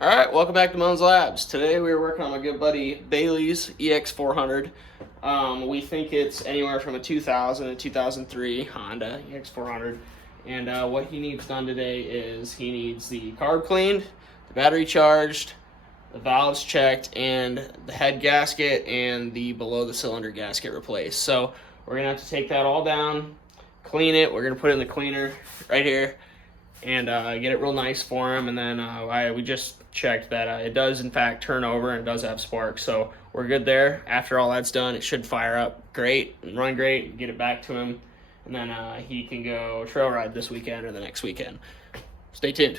All right, welcome back to Moans Labs. Today we are working on my good buddy Bailey's EX400. We think it's anywhere from a 2000 to 2003 Honda EX400. And what he needs done today is he needs the carb cleaned, the battery charged, the valves checked, and the head gasket and the below the cylinder gasket replaced. So we're going to have to take that all down, clean it. We're going to put it in the cleaner right here and get it real nice for him. And then we just checked that it does in fact turn over and it does have sparks, so we're good there. After all that's done, it should fire up great and run great. Get it back to him, and then he can go trail ride this weekend or the next weekend. Stay tuned.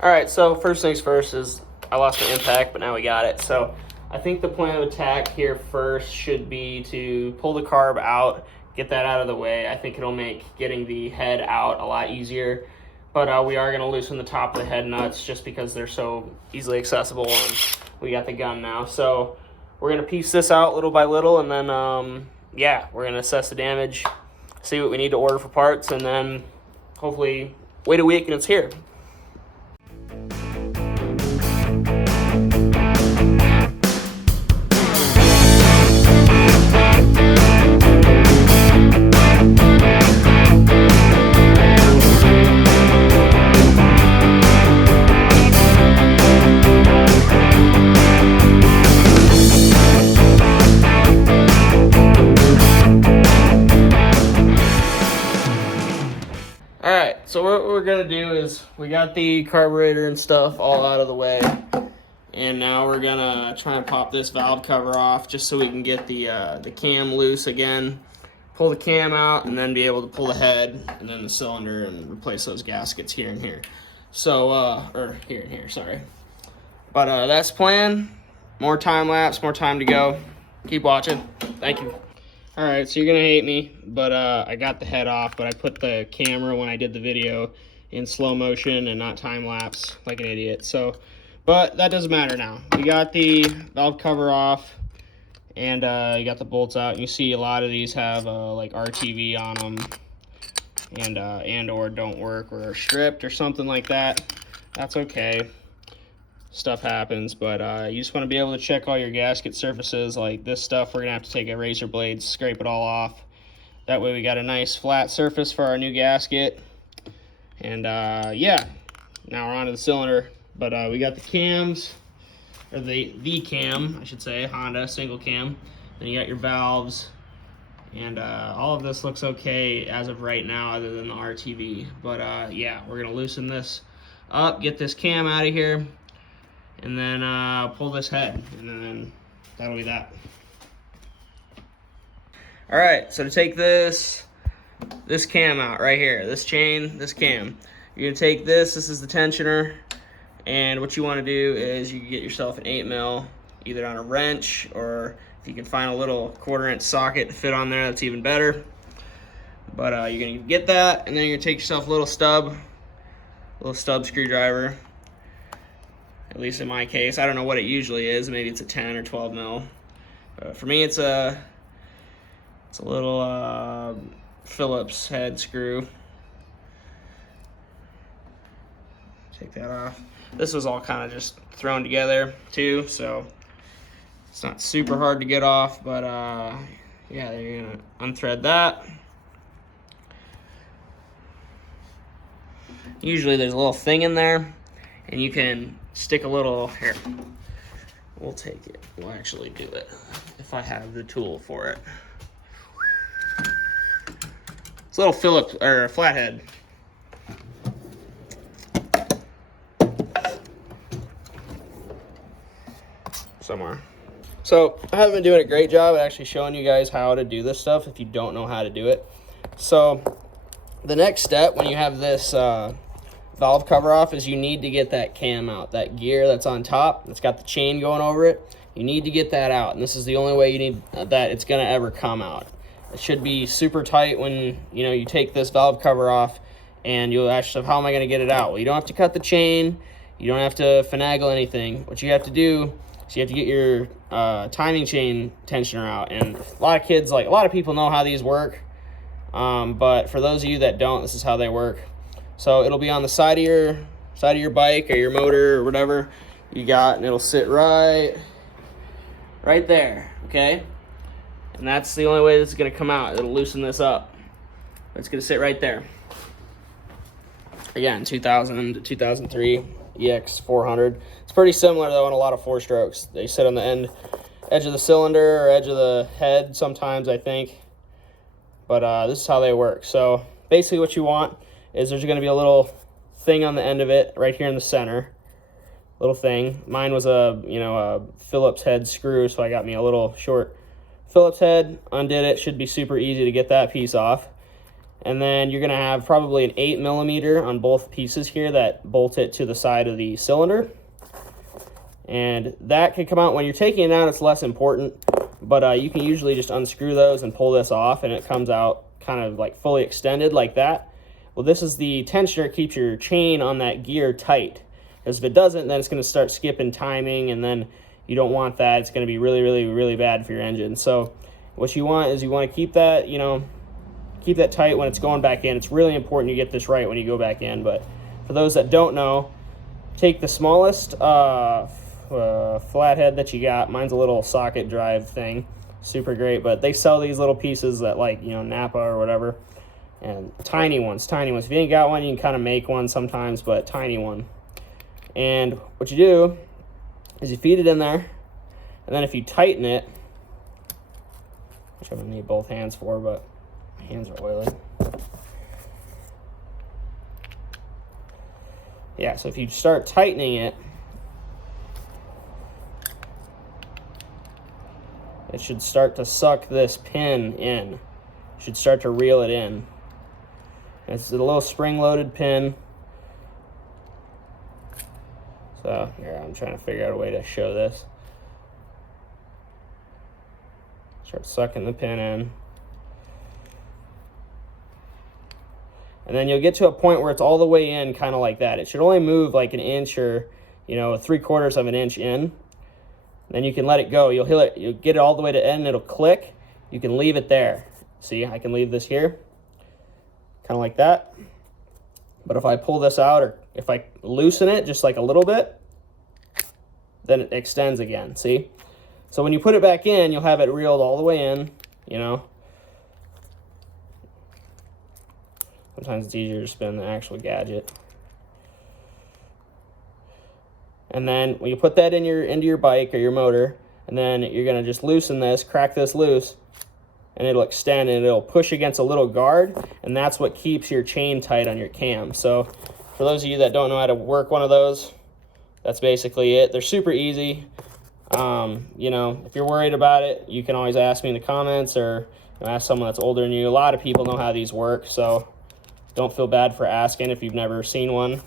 All right, so first things first is I lost my impact, but now we got it. So I think the plan of attack here first should be to pull the carb out, get that out of the way. I think it'll make getting the head out a lot easier. But we are going to loosen the top of the head nuts just because they're so easily accessible, and we got the gun now. So we're going to piece this out little by little, and then, we're going to assess the damage, see what we need to order for parts, and then hopefully wait a week and it's here. So what we're going to do is we got the carburetor and stuff all out of the way, and now we're going to try and pop this valve cover off just so we can get the cam loose again, pull the cam out, and then be able to pull the head and then the cylinder and replace those gaskets here and here. So, or here and here, sorry. But that's the plan. More time lapse, more time to go. Keep watching. Thank you. All right, so you're gonna hate me, but I got the head off, but I put the camera when I did the video in slow motion and not time lapse like an idiot. So, but that doesn't matter now. We got the valve cover off, and you got the bolts out. You see a lot of these have like RTV on them, and or don't work or are stripped or something like that. That's okay. Stuff happens, but you just want to be able to check all your gasket surfaces. Like this stuff, we're gonna have to take a razor blade, scrape it all off. That way we got a nice flat surface for our new gasket. And now we're on to the cylinder. But we got the cams, or the cam I should say, Honda single cam. Then you got your valves, and all of this looks okay as of right now other than the RTV. But we're gonna loosen this up, get this cam out of here, and then pull this head, and then that'll be that. All right, so to take this cam out right here, this chain, this cam, you're gonna take this is the tensioner, and what you wanna do is you can get yourself an 8mm, either on a wrench, or if you can find a little 1/4-inch socket to fit on there, that's even better. But you're gonna get that, and then you're gonna take yourself a little stub screwdriver. At least in my case, I don't know what it usually is. Maybe it's a 10 or 12mm. For me, it's a little Phillips head screw. Take that off. This was all kind of just thrown together too, so it's not super hard to get off. But you're gonna unthread that. Usually, there's a little thing in there, and you can stick a little, here, we'll take it, we'll actually do it, if I have the tool for it. It's a little Phillips, or flathead. Somewhere. So, I haven't been doing a great job at actually showing you guys how to do this stuff if you don't know how to do it. So, the next step when you have this valve cover off is you need to get that cam out, that gear that's on top that's got the chain going over it. You need to get that out, and this is the only way you need that it's going to ever come out. It should be super tight when you take this valve cover off, and you'll ask yourself, how am I going to get it out? Well, you don't have to cut the chain, you don't have to finagle anything. What you have to do So you have to get your timing chain tensioner out. And a lot of people know how these work. But for those of you that don't, this is how they work. So it'll be on the side of your bike or your motor or whatever you got, and it'll sit right there, okay? And that's the only way this is gonna come out. It'll loosen this up. It's gonna sit right there. Again, 2000 to 2003 EX400. It's pretty similar though in a lot of 4-strokes. They sit on the edge of the cylinder or edge of the head sometimes, I think. But this is how they work. So basically what you want is there's going to be a little thing on the end of it right here in the center. Little thing. Mine was a Phillips head screw, so I got me a little short Phillips head. Undid it. Should be super easy to get that piece off. And then you're going to have probably an 8mm on both pieces here that bolt it to the side of the cylinder. And that can come out when you're taking it out. It's less important, but you can usually just unscrew those and pull this off, and it comes out kind of like fully extended like that. Well, this is the tensioner. It keeps your chain on that gear tight, because if it doesn't, then it's going to start skipping timing, and then you don't want that. It's going to be really, really, really bad for your engine. So what you want is you want to keep that, keep that tight when it's going back in. It's really important you get this right when you go back in. But for those that don't know, take the smallest flathead that you got. Mine's a little socket drive thing. Super great, but they sell these little pieces that Napa or whatever. And tiny ones. If you ain't got one, you can kind of make one sometimes, but tiny one. And what you do is you feed it in there, and then if you tighten it, which I'm gonna need both hands for, but my hands are oily. Yeah, so if you start tightening it, it should start to suck this pin in. It should start to reel it in. It's a little spring-loaded pin. So here, I'm trying to figure out a way to show this. Start sucking the pin in. And then you'll get to a point where it's all the way in, kind of like that. It should only move like an inch or, 3/4 of an inch in. Then you can let it go. You'll get it all the way to end, it'll click. You can leave it there. See, I can leave this here, kind of like that. But if I pull this out, or if I loosen it just like a little bit, then it extends again, see? So when you put it back in, you'll have it reeled all the way in, Sometimes it's easier to spin the actual gadget. And then when you put that into your bike or your motor, and then you're gonna just loosen this, crack this loose, and it'll extend and it'll push against a little guard, and that's what keeps your chain tight on your cam. So for those of you that don't know how to work one of those, that's basically it. They're super easy. If you're worried about it, you can always ask me in the comments, or ask someone that's older than you. A lot of people know how these work, so don't feel bad for asking if you've never seen one.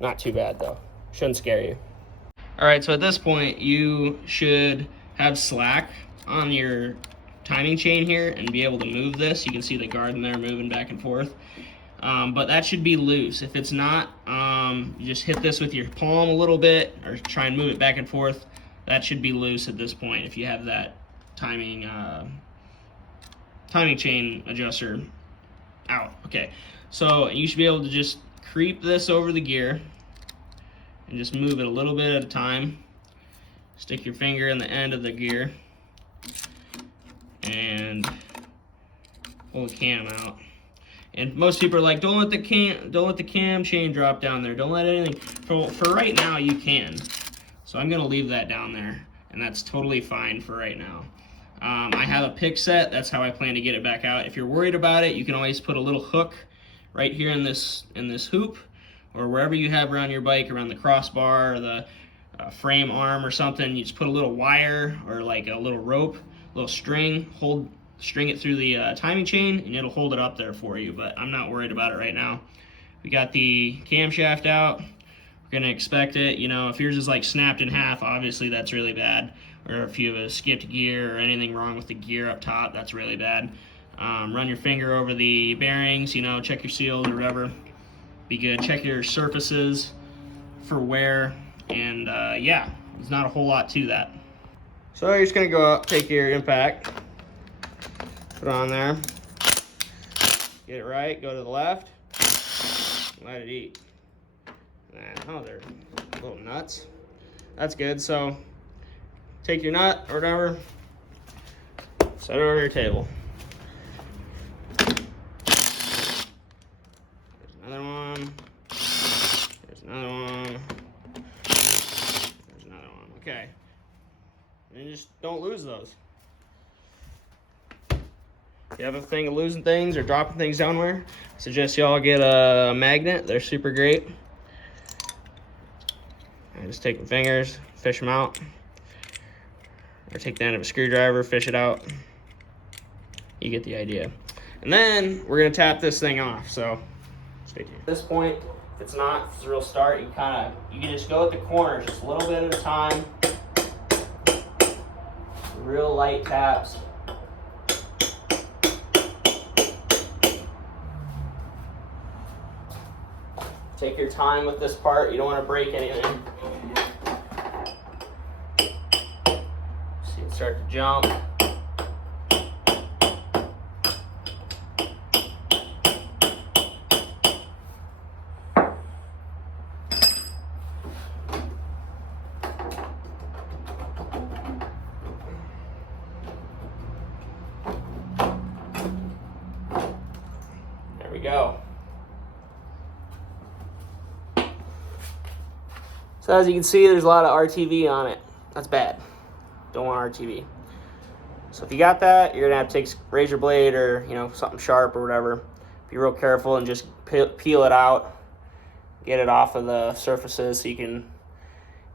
Not too bad though. Shouldn't scare you. All right, so at this point, you should have slack on your timing chain here and be able to move this. You can see the guard in there moving back and forth. But that should be loose. If it's not, you just hit this with your palm a little bit or try and move it back and forth. That should be loose at this point if you have that timing chain adjuster out. Okay, so you should be able to just creep this over the gear and just move it a little bit at a time. Stick your finger in the end of the gear and pull the cam out. And most people are like, don't let the cam chain drop down there. Don't let anything. For right now, you can. So I'm gonna leave that down there, and that's totally fine for right now. I have a pick set. That's how I plan to get it back out. If you're worried about it, you can always put a little hook right here in this hoop, or wherever you have around your bike, around the crossbar or the frame arm or something. You just put a little wire or like a little rope, a little string, string it through the timing chain, and it'll hold it up there for you. But I'm not worried about it right now. We got the camshaft out. We're gonna expect it. If yours is like snapped in half, obviously that's really bad. Or if you have a skipped gear or anything wrong with the gear up top, that's really bad. Run your finger over the bearings, check your seals or whatever. Be good. Check your surfaces for wear. And yeah, there's not a whole lot to that. So you're just gonna go up, take your impact, put it on there, get it right, go to the left, let it eat. And, oh, they're little nuts. That's good. So take your nut or whatever, set it over your table. There's another one. There's another one. There's another one. Okay. And just don't lose those. If you have a thing of losing things or dropping things downwhere, I suggest y'all get a magnet. They're super great. I just take my fingers, fish them out. Or take the end of a screwdriver, fish it out. You get the idea. And then we're gonna tap this thing off, so stay tuned. At this point, if it's not, if it's a real start, you can just go at the corners, just a little bit at a time. Real light taps. Take your time with this part. You don't want to break anything. See it start to jump. There we go. So as you can see, there's a lot of RTV on it. That's bad. Don't want RTV. So if you got that, you're gonna have to take a razor blade or something sharp or whatever. Be real careful and just peel it out. Get it off of the surfaces so you can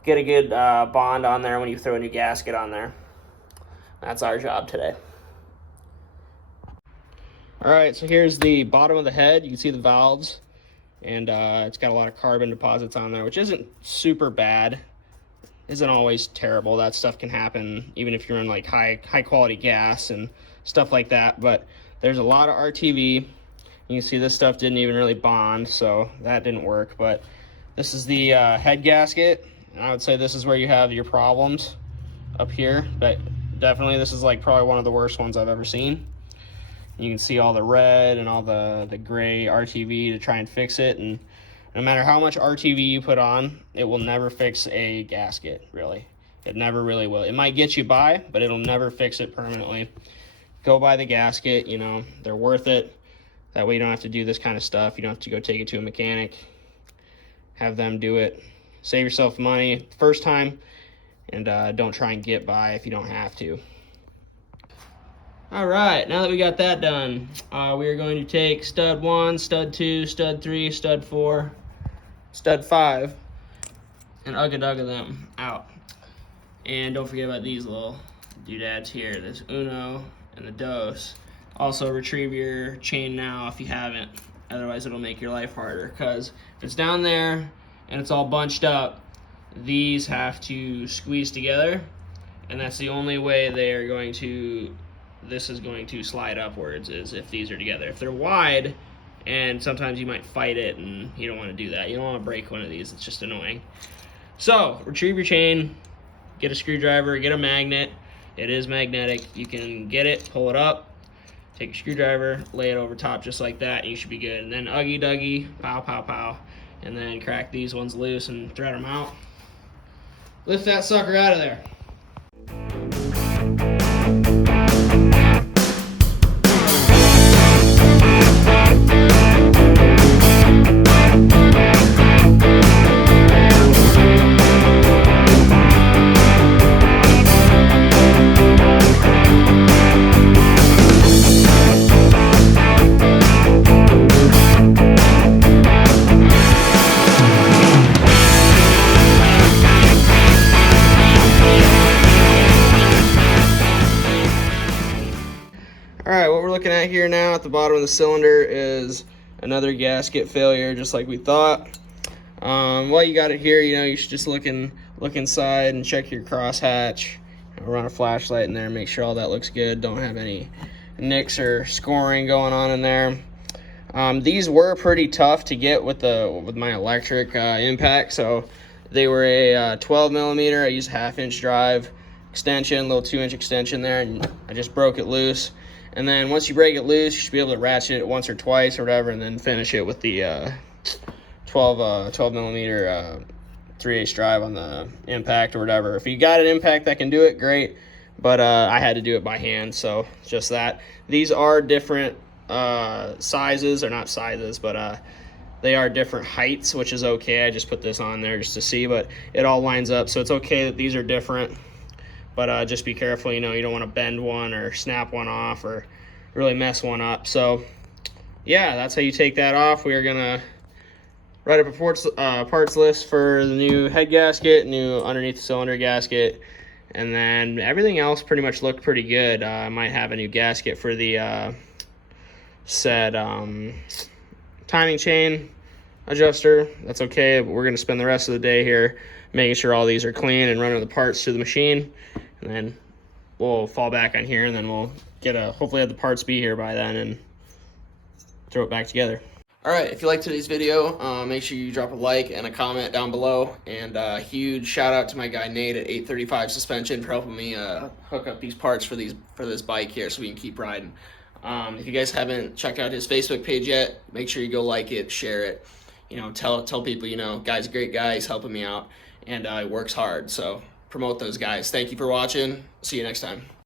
get a good bond on there when you throw a new gasket on there. That's our job today. All right, so here's the bottom of the head. You can see the valves. And it's got a lot of carbon deposits on there, which isn't super bad. Isn't always terrible. That stuff can happen even if you're in like high quality gas and stuff like that. But there's a lot of RTV. You can see this stuff didn't even really bond, so that didn't work. But this is the head gasket. And I would say this is where you have your problems up here. But definitely this is like probably one of the worst ones I've ever seen. You can see all the red and all the gray RTV to try and fix it, and no matter how much RTV you put on, it will never fix a gasket, really. It never really will. It might get you by, but it'll never fix it permanently. Go buy the gasket, they're worth it. That way you don't have to do this kind of stuff. You don't have to go take it to a mechanic, have them do it. Save yourself money first time, and don't try and get by if you don't have to. All right, now that we got that done, we are going to take stud 1, stud 2, stud 3, stud 4, stud 5, and ugga-dugga them out. And don't forget about these little doodads here. This uno and the dos. Also retrieve your chain now if you haven't. Otherwise it'll make your life harder, because if it's down there and it's all bunched up, these have to squeeze together, and that's the only way this is going to slide upwards, is if these are together. If they're wide, and sometimes you might fight it, and you don't want to do that. You don't want to break one of these. It's just annoying. So retrieve your chain, get a screwdriver, get a magnet. It is magnetic. You can get it, pull it up, take a screwdriver, lay it over top just like that, and you should be good. And then uggy duggy, pow pow pow, and then crack these ones loose and thread them out. Lift that sucker out of there. Alright, what we're looking at here now at the bottom of the cylinder is another gasket failure, just like we thought. While you got it here, you should just look inside and check your crosshatch. Run a flashlight in there, make sure all that looks good. Don't have any nicks or scoring going on in there. These were pretty tough to get with my electric impact, so They were a 12 millimeter. I used a 1/2 inch drive extension, little 2-inch extension there, and I just broke it loose. And then once you break it loose, you should be able to ratchet it once or twice or whatever, and then finish it with the 12 millimeter 3/8 drive on the impact or whatever. If you got an impact that can do it, great. But I had to do it by hand, so just that. These are different sizes, or not sizes, but they are different heights, which is okay. I just put this on there just to see, but it all lines up, so it's okay that these are different. But just be careful, you know, you don't want to bend one or snap one off or really mess one up. So yeah, that's how you take that off. We are gonna write up a parts list for the new head gasket, new underneath the cylinder gasket, and then everything else pretty much looked pretty good. I might have a new gasket for the said timing chain adjuster. That's okay. But we're gonna spend the rest of the day here making sure all these are clean and running the parts through the machine, and then we'll fall back on here, and then we'll hopefully have the parts be here by then and throw it back together. All right, if you liked today's video, make sure you drop a like and a comment down below, and a huge shout out to my guy Nate at 835 Suspension for helping me hook up these parts for this bike here so we can keep riding. If you guys haven't checked out his Facebook page yet, make sure you go like it, share it. You know, tell people, you know, guy's a great guy, he's helping me out, and he works hard, so promote those guys. Thank you for watching. See you next time.